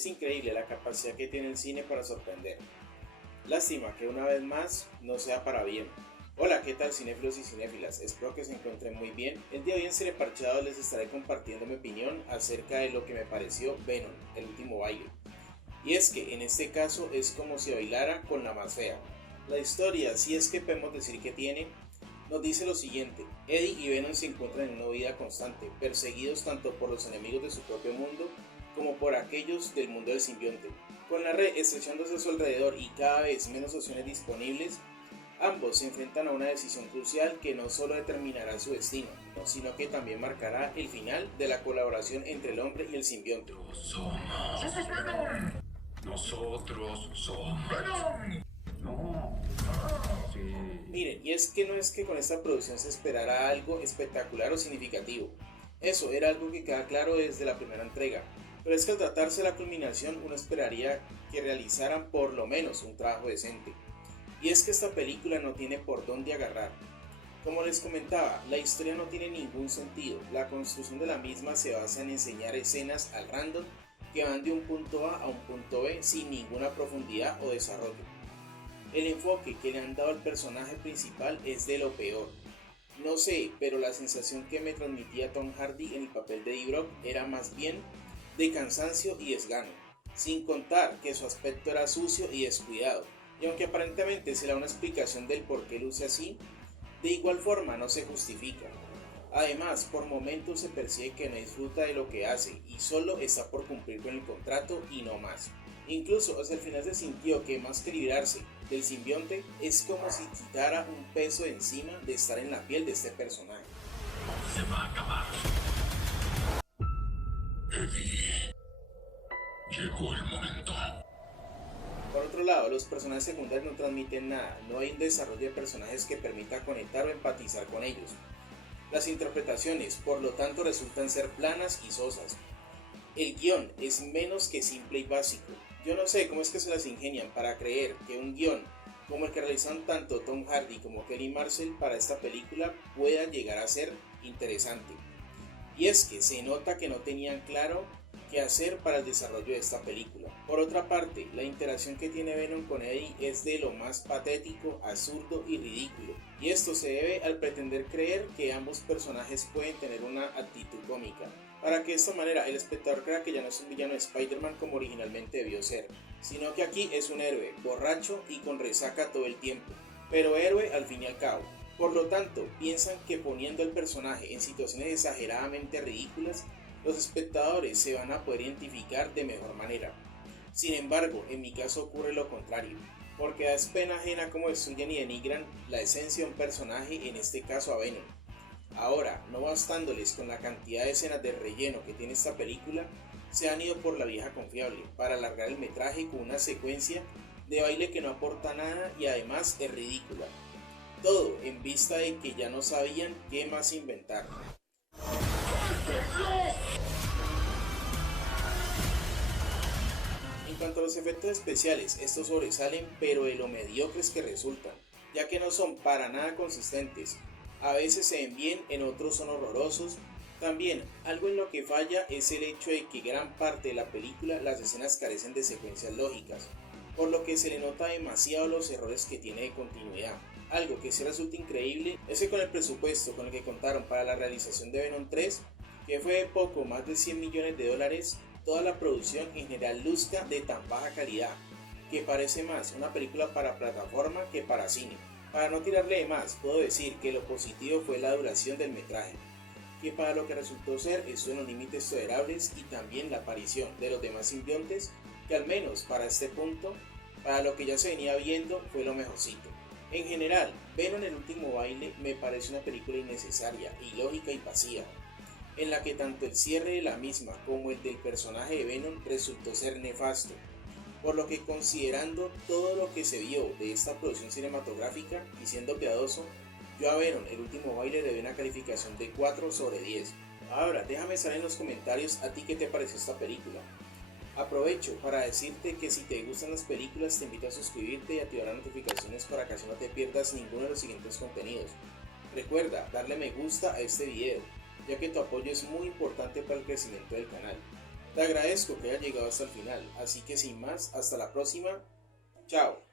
Es increíble la capacidad que tiene el cine para sorprender. Lástima que una vez más no sea para bien. Hola, ¿qué tal cinéfilos y cinéfilas? Espero que se encuentren muy bien. El día de hoy en Cine Parchado les estaré compartiendo mi opinión acerca de lo que me pareció Venom, el último baile. Y es que en este caso es como si bailara con la más fea. La historia, si es que podemos decir que tiene, nos dice lo siguiente: Eddie y Venom se encuentran en una huida constante, perseguidos tanto por los enemigos de su propio mundo como por aquellos del mundo del simbionte. Con la red estrechándose a su alrededor y cada vez menos opciones disponibles, ambos se enfrentan a una decisión crucial que no solo determinará su destino, sino que también marcará el final de la colaboración entre el hombre y el simbionte. ¡Somos Venom! Nosotros somos Venom. No. Sí. Miren, y es que con esta producción se esperara algo espectacular o significativo. Eso era algo que queda claro desde la primera entrega, pero es que al tratarse de la culminación uno esperaría que realizaran por lo menos un trabajo decente. Y es que esta película no tiene por dónde agarrar. Como les comentaba, la historia no tiene ningún sentido, la construcción de la misma se basa en enseñar escenas al random que van de un punto A un punto B sin ninguna profundidad o desarrollo. El enfoque que le han dado al personaje principal es de lo peor. No sé, pero la sensación que me transmitía Tom Hardy en el papel de Eddie Brock era más bien de cansancio y desgano, sin contar que su aspecto era sucio y descuidado, y aunque aparentemente se le da una explicación del por qué luce así, de igual forma no se justifica. Además, por momentos se percibe que no disfruta de lo que hace y solo está por cumplir con el contrato y no más. Incluso hacia el final se sintió que más que librarse del simbionte es como si quitara un peso de encima de estar en la piel de este personaje. Se va a acabar. Eddie. Llegó el momento. Por otro lado, los personajes secundarios no transmiten nada, no hay un desarrollo de personajes que permita conectar o empatizar con ellos. Las interpretaciones, por lo tanto, resultan ser planas y sosas. El guión es menos que simple y básico. Yo no sé cómo es que se las ingenian para creer que un guión como el que realizan tanto Tom Hardy como Kelly Marcel para esta película pueda llegar a ser interesante. Y es que se nota que no tenían claro qué hacer para el desarrollo de esta película. Por otra parte, la interacción que tiene Venom con Eddie es de lo más patético, absurdo y ridículo. Y esto se debe al pretender creer que ambos personajes pueden tener una actitud cómica, para que de esta manera el espectador crea que ya no es un villano de Spider-Man como originalmente debió ser, sino que aquí es un héroe, borracho y con resaca todo el tiempo, pero héroe al fin y al cabo. Por lo tanto, piensan que poniendo al personaje en situaciones exageradamente ridículas, los espectadores se van a poder identificar de mejor manera. Sin embargo, en mi caso ocurre lo contrario, porque da pena ajena cómo destruyen y denigran la esencia de un personaje, en este caso a Venom. Ahora, no bastándoles con la cantidad de escenas de relleno que tiene esta película, se han ido por la vieja confiable para alargar el metraje con una secuencia de baile que no aporta nada y además es ridícula. Todo en vista de que ya no sabían qué más inventar. En cuanto a los efectos especiales, estos sobresalen, pero de lo mediocres que resultan, ya que no son para nada consistentes. A veces se ven bien, en otros son horrorosos. También, algo en lo que falla es el hecho de que gran parte de la película las escenas carecen de secuencias lógicas, por lo que se le nota demasiado los errores que tiene de continuidad. Algo que sí resulta increíble es que con el presupuesto con el que contaron para la realización de Venom 3, que fue de poco más de $100 millones, toda la producción en general luzca de tan baja calidad, que parece más una película para plataforma que para cine. Para no tirarle de más, puedo decir que lo positivo fue la duración del metraje, que para lo que resultó ser estuvo en los límites tolerables, y también la aparición de los demás simbiontes, que al menos para este punto, para lo que ya se venía viendo, fue lo mejorcito. En general, Venom el último baile me parece una película innecesaria, ilógica y vacía, en la que tanto el cierre de la misma como el del personaje de Venom resultó ser nefasto, por lo que considerando todo lo que se vio de esta producción cinematográfica y siendo piadoso, yo a Venom el último baile le doy una calificación de 4 sobre 10. Ahora, déjame saber en los comentarios a ti qué te pareció esta película. Aprovecho para decirte que si te gustan las películas te invito a suscribirte y activar las notificaciones para que así no te pierdas ninguno de los siguientes contenidos. Recuerda darle me gusta a este video, ya que tu apoyo es muy importante para el crecimiento del canal. Te agradezco que hayas llegado hasta el final, así que sin más, hasta la próxima. Chao.